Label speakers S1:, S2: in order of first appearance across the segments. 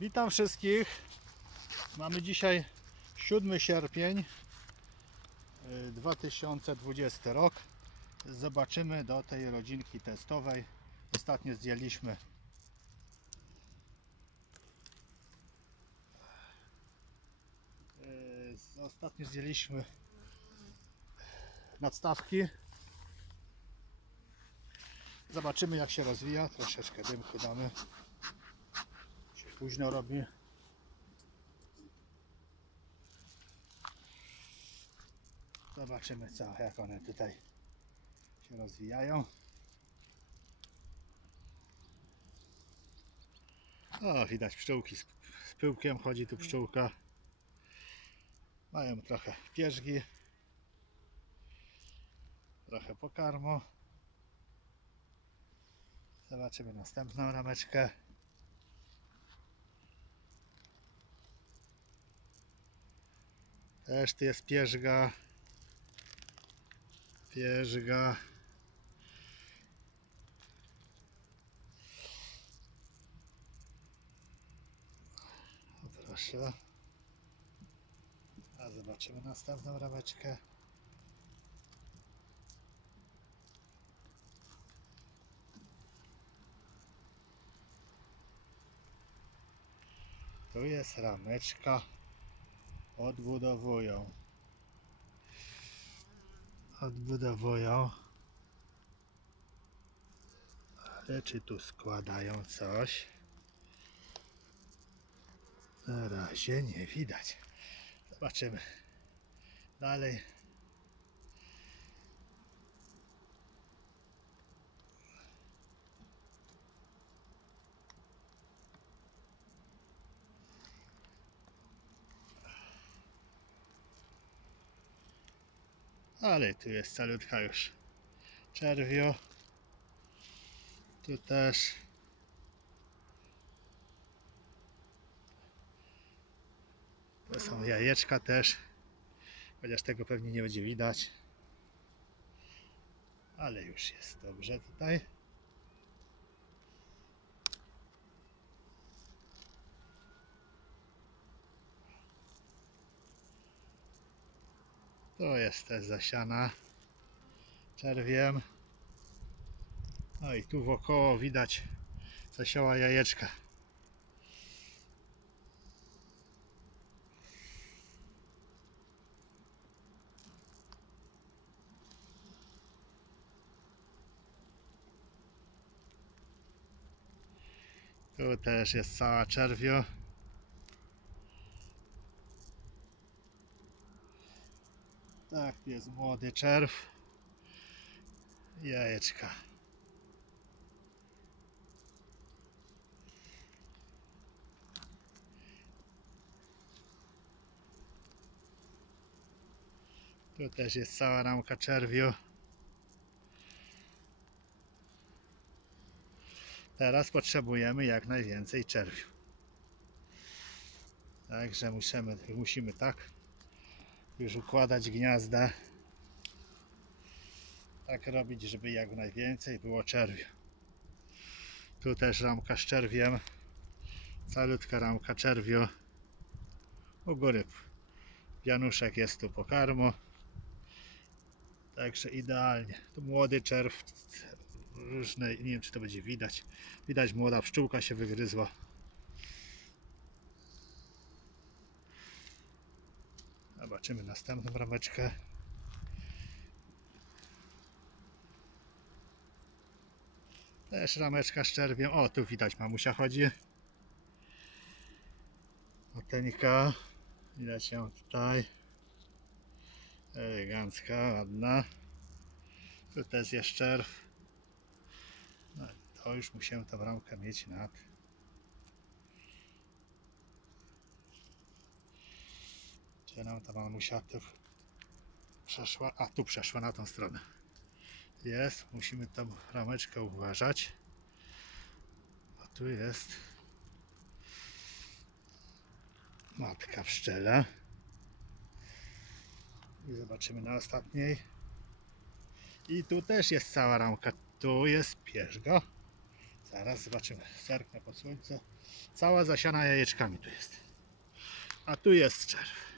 S1: Witam wszystkich. Mamy dzisiaj 7 sierpień y, 2020 rok. Zobaczymy do tej rodzinki testowej. Ostatnio zdjęliśmy y, Ostatnio zdjęliśmy nadstawki. Zobaczymy jak się rozwija. Troszeczkę dymku damy. Późno robi. Zobaczymy co, jak one tutaj się rozwijają. O, widać pszczółki z, z pyłkiem, chodzi tu pszczółka. Mają trochę pierzgi, trochę pokarmu. Zobaczymy następną rameczkę. Też tu jest pierzga. Pierzga. Proszę. A zobaczymy następną rameczkę. Tu jest rameczka. Odbudowują. Odbudowują. Ale czy tu składają coś? Na razie nie widać. Zobaczymy. Dalej. Ale tu jest salutka już czerwio. Tu też. To są jajeczka też. Chociaż tego pewnie nie będzie widać. Ale już jest dobrze tutaj. Jest też zasiana czerwiem. No i tu wokoło widać zasiała jajeczka. Tu też jest cała czerwio. Tak, jest młody czerw. Jajeczka. Tu też jest cała ramka czerwiu. Teraz potrzebujemy jak najwięcej czerwiu. Także musimy, musimy tak już układać gniazda. Tak robić, żeby jak najwięcej było czerwiu. Tu też ramka z czerwiem. Calutka ramka czerwiu. U góry pianuszek jest tu pokarmu. Także idealnie. Tu młody czerw. Różne, nie wiem czy to będzie widać. Widać młoda pszczółka się wygryzła. Zobaczymy następną rameczkę. Też rameczka z czerwiem. O, tu widać mamusia chodzi. Mateńka. Widać ją tutaj. Elegancka, ładna. Tu też jest czerw. No, to już musimy tą ramkę mieć nad. Gdzie nam ta mamusia tu przeszła? A, tu przeszła na tą stronę. Jest, musimy tą rameczkę uważać. A tu jest matka pszczela. I zobaczymy na ostatniej. I tu też jest cała ramka. Tu jest pierzga. Zaraz zobaczymy. Zerknę pod słońce. Cała zasiana jajeczkami tu jest. A tu jest czerw.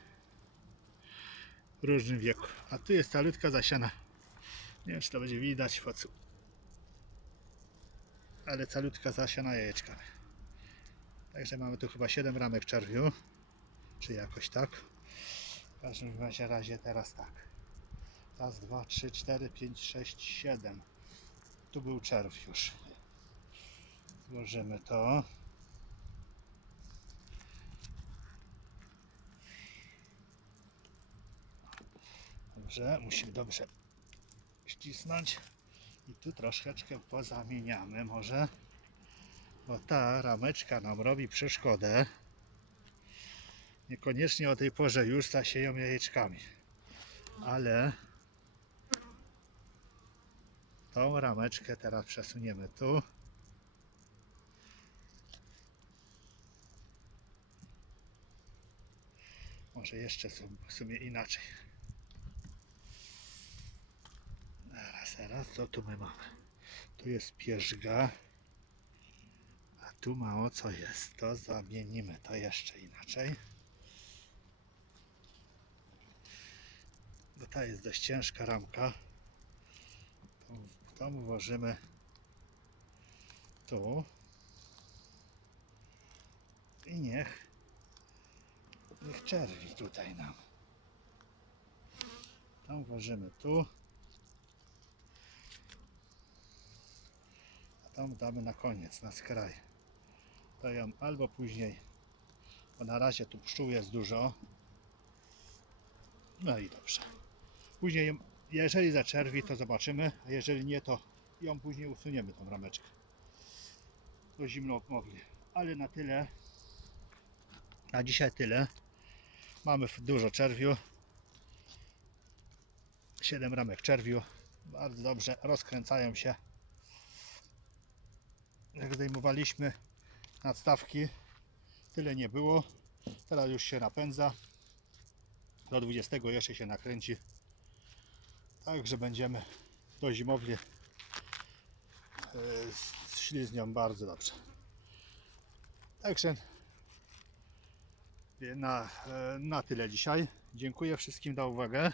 S1: W różnym wieku. A tu jest talutka zasiana. Nie wiem, czy to będzie widać pod sł- Ale calutka zasiana jajeczkami. Także mamy tu chyba 7 ramek czerwiu. Czy jakoś tak. W każdym razie teraz tak. Raz, dwa, trzy, cztery, pięć, sześć, siedem. Tu był czerw już. Złożymy to. Dobrze, musimy dobrze ścisnąć. I tu troszeczkę pozamieniamy może. Bo ta rameczka nam robi przeszkodę. Niekoniecznie o tej porze już zasieją jajeczkami. Ale tą rameczkę teraz przesuniemy tu. Może jeszcze w sumie inaczej. Teraz, co tu my mamy? Tu jest pierzga. A tu mało co jest. To zamienimy to jeszcze inaczej. Bo ta jest dość ciężka ramka. Tą, tą włożymy tu. I niech niech czerwi tutaj nam. Tą włożymy tu. Tą damy na koniec, na skraj. To ją albo później, bo na razie tu pszczół jest dużo. No i dobrze. Później, ją- jeżeli zaczerwi, to zobaczymy, a jeżeli nie, to ją później usuniemy, tą rameczkę. Do zimno mogli. Ale na tyle. Na dzisiaj tyle. Mamy dużo czerwiu. 7 ramek czerwiu. Bardzo dobrze rozkręcają się. Jak zdejmowaliśmy nadstawki, tyle nie było. Teraz już się napędza. Do 20 jeszcze się nakręci. Także będziemy do zimowli e, z nią bardzo dobrze. Także na, e, na tyle dzisiaj. Dziękuję wszystkim za uwagę.